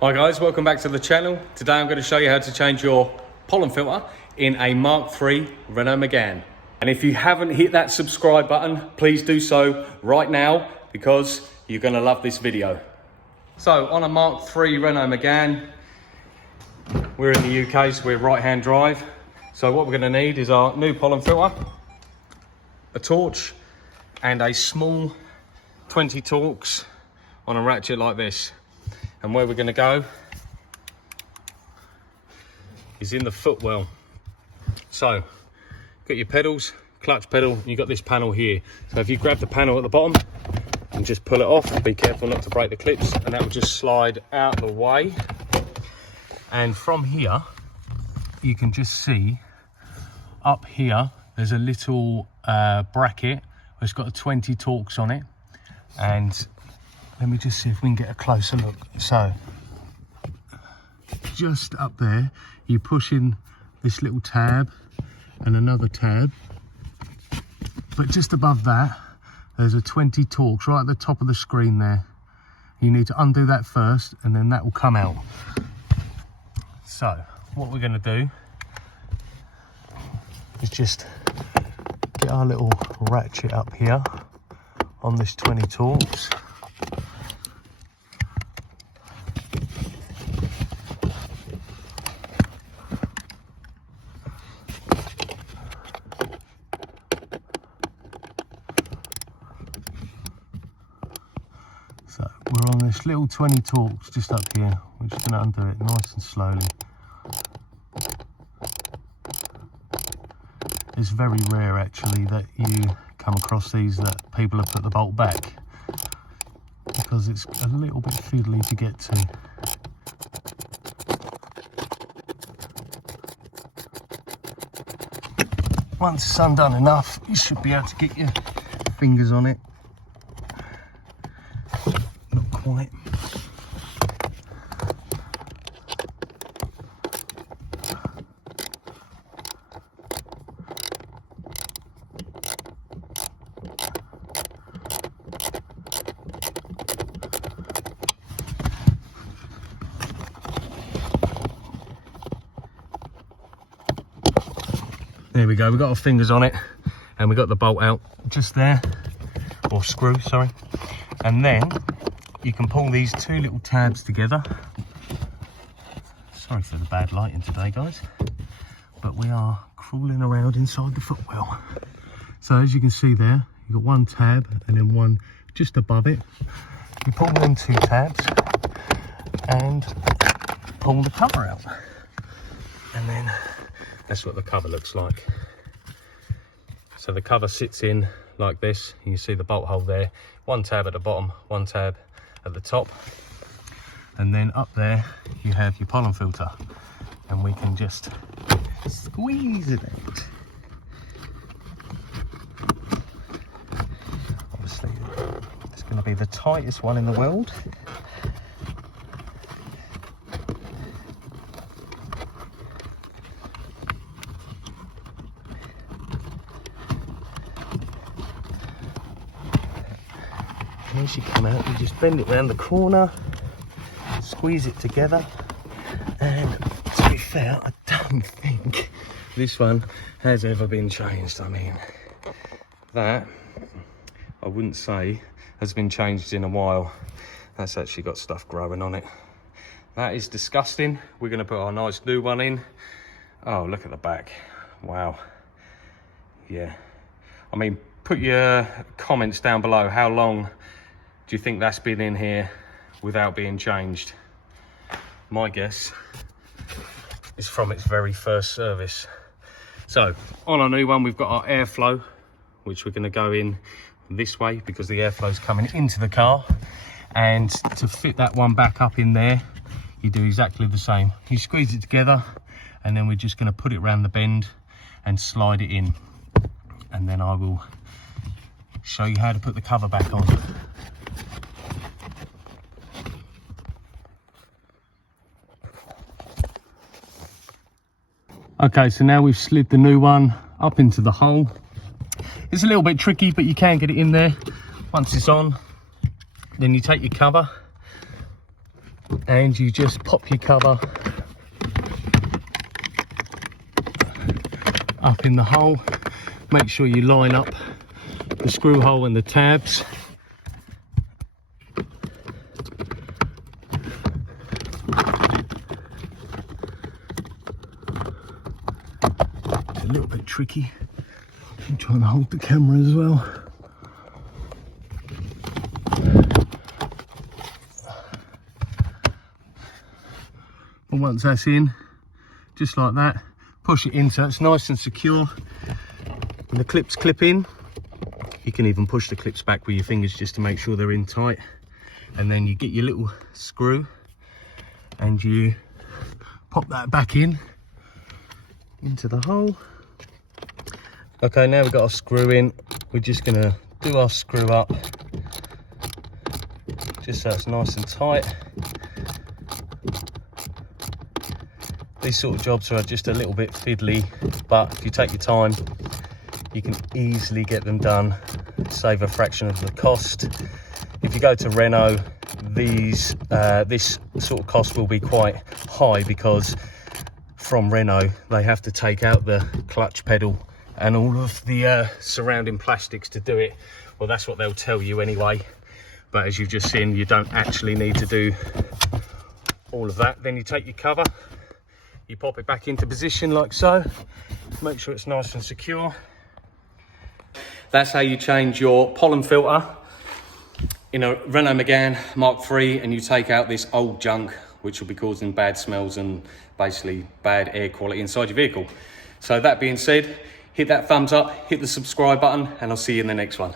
Hi guys, welcome back to the channel. Today I'm going to show you how to change your pollen filter in a Mark III Renault Megane. And if you haven't hit that subscribe button, please do so right now because you're going to love this video. So on a Mark III Renault Megane, we're in the UK, so we're right-hand drive. So what we're going to need is our new pollen filter, a torch, and a small 20 Torx on a ratchet like this. And where we're going to go is in the footwell. So, got your pedals, clutch pedal, and you've got this panel here. So if you grab the panel at the bottom and just pull it off, be careful not to break the clips, and that will just slide out the way. And from here, you can just see up here, there's a little bracket. It's got a 20 Torx on it. And let me just see if we can get a closer look. So, just up there, you push in this little tab and another tab. But just above that, there's a 20 Torx right at the top of the screen there. You need to undo that first, and then that will come out. So, what we're going to do is just get our little ratchet up here on this 20 Torx. So we're on this little 20 Torx just up here. We're just going to undo it nice and slowly. It's very rare actually that you come across these that people have put the bolt back, because it's a little bit fiddly to get to. Once it's undone enough, you should be able to get your fingers on it. Not quite. There we go, we've got our fingers on it, and we've got the bolt out just there, or screw, sorry. And then you can pull these two little tabs together. Sorry for the bad lighting today, guys, but we are crawling around inside the footwell. So as you can see there, you've got one tab and then one just above it. You pull them two tabs and pull the cover out. And then that's what the cover looks like. So the cover sits in like this. You can see the bolt hole there. One tab at the bottom, one tab at the top. And then up there, you have your pollen filter. And we can just squeeze it out. Obviously, it's going to be the tightest one in the world. And as you come out, you just bend it round the corner, squeeze it together, and to be fair, I don't think this one has ever been changed. I mean, that I wouldn't say has been changed in a while. That's actually got stuff growing on it. That is disgusting. We're going to put our nice new one in. Oh, look at the back. Wow. Yeah. I mean, put your comments down below. How long do you think that's been in here without being changed? My guess is from its very first service. So on our new one, we've got our airflow, which we're going to go in this way because the airflow is coming into the car. And to fit that one back up in there, you do exactly the same. You squeeze it together, and then we're just going to put it around the bend and slide it in. And then I will show you how to put the cover back on. Okay, so now we've slid the new one up into the hole. It's a little bit tricky, but you can get it in there. Once it's on, then you take your cover and you just pop your cover up in the hole. Make sure you line up the screw hole and the tabs. It's a little bit tricky. I'm trying to hold the camera as well. And once that's in, just like that, push it in so it's nice and secure. And the clips clip in. You can even push the clips back with your fingers just to make sure they're in tight. And then you get your little screw and you pop that back in into the hole. Okay, now we've got our screw in. We're just gonna do our screw up just so it's nice and tight. These sort of jobs are just a little bit fiddly, but if you take your time, you can easily get them done, save a fraction of the cost. If you go to Renault, this sort of cost will be quite high, because from Renault they have to take out the clutch pedal and all of the surrounding plastics to do it. Well, that's what they'll tell you anyway, but as you've just seen, you don't actually need to do all of that. Then you take your cover, you pop it back into position like so, make sure it's nice and secure. That's how you change your pollen filter in a Renault Megane MK3, and you take out this old junk which will be causing bad smells and basically bad air quality inside your vehicle. So that being said, hit that thumbs up, hit the subscribe button, and I'll see you in the next one.